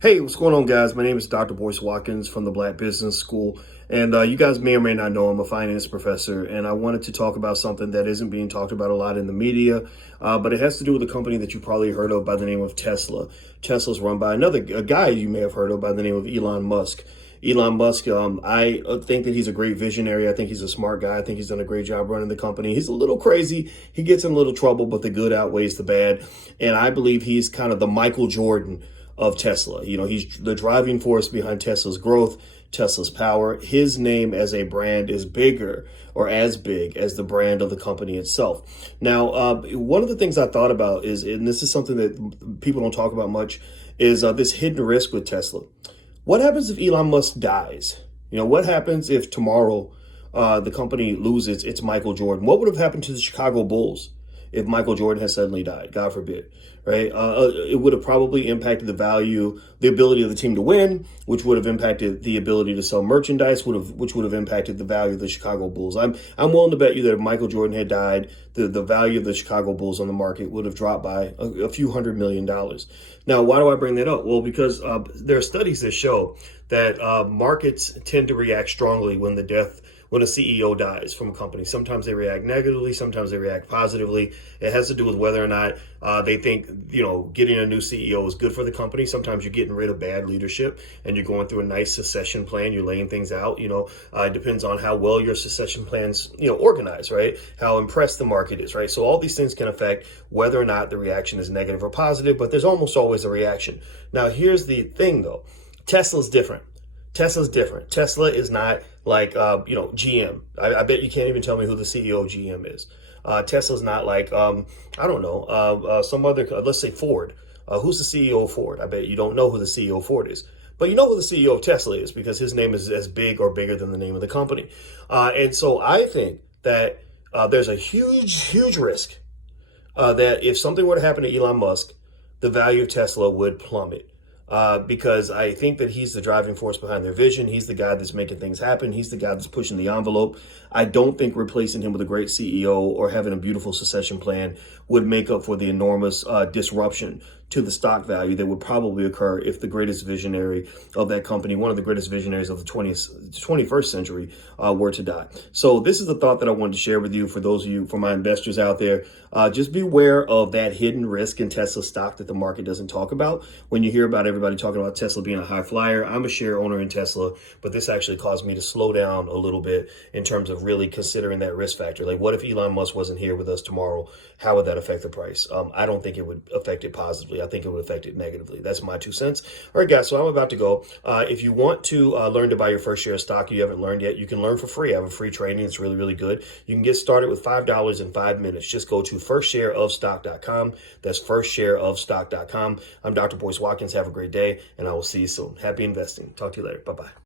Hey, what's going on, guys? My name is Dr. Boyce Watkins from the Black Business School. And you guys may or may not know I'm a finance professor. And I wanted to talk about something that isn't being talked about a lot in the media, but it has to do with a company that you probably heard of by the name of Tesla. Tesla's run by a guy you may have heard of by the name of Elon Musk. Elon Musk, I think that he's a great visionary. I think he's a smart guy. I think he's done a great job running the company. He's a little crazy. He gets in a little trouble, but the good outweighs the bad. And I believe he's kind of the Michael Jordan of Tesla. You know, he's the driving force behind Tesla's growth, Tesla's power. His name as a brand is bigger or as big as the brand of the company itself. Now, one of the things I thought about is, and this is something that people don't talk about much, is this hidden risk with Tesla. What happens if Elon Musk dies? You know, what happens if tomorrow the company loses its Michael Jordan? What would have happened to the Chicago Bulls if Michael Jordan had suddenly died? God forbid, right? It would have probably impacted the value, the ability of the team to win, which would have impacted the ability to sell merchandise, which would have impacted the value of the Chicago Bulls. I'm willing to bet you that if Michael Jordan had died, the value of the Chicago Bulls on the market would have dropped by a few $100 million. Now, why do I bring that up? Well, because there are studies that show that markets tend to react strongly when a CEO dies from a company. Sometimes they react negatively, sometimes they react positively. It has to do with whether or not they think, you know, getting a new CEO is good for the company. Sometimes you're getting rid of bad leadership and you're going through a nice succession plan. You're laying things out, you know, it depends on how well your succession plan's, you know, organized, right? How impressed the market is, right? So all these things can affect whether or not the reaction is negative or positive, but there's almost always a reaction. Now, here's the thing though. Tesla's different. Tesla's different. Tesla is not like, GM. I bet you can't even tell me who the CEO of GM is. Tesla's not like, I don't know, some other, let's say Ford. Who's the CEO of Ford? I bet you don't know who the CEO of Ford is. But you know who the CEO of Tesla is because his name is as big or bigger than the name of the company. And so I think that there's a huge risk that if something were to happen to Elon Musk, the value of Tesla would plummet. Because I think that he's the driving force behind their vision. He's the guy that's making things happen. He's the guy that's pushing the envelope. I don't think replacing him with a great CEO or having a beautiful succession plan would make up for the enormous disruption to the stock value that would probably occur if the greatest visionary of that company, one of the greatest visionaries of the 21st century, were to die. So this is the thought that I wanted to share with you for those of you, for my investors out there. Just beware of that hidden risk in Tesla stock that the market doesn't talk about. When you hear about everybody talking about Tesla being a high flyer, I'm a share owner in Tesla, but this actually caused me to slow down a little bit in terms of really considering that risk factor. Like, what if Elon Musk wasn't here with us tomorrow? How would that affect the price? I don't think it would affect it positively. I think it would affect it negatively. That's my 2 cents. All right, guys, so I'm about to go. If you want to learn to buy your first share of stock, you haven't learned yet, you can learn for free. I have a free training. It's really good. You can get started with $5 in 5 minutes. Just go to firstshareofstock.com. That's firstshareofstock.com. I'm Dr. Boyce Watkins. Have a great day, and I will see you soon. Happy investing. Talk to you later. Bye-bye.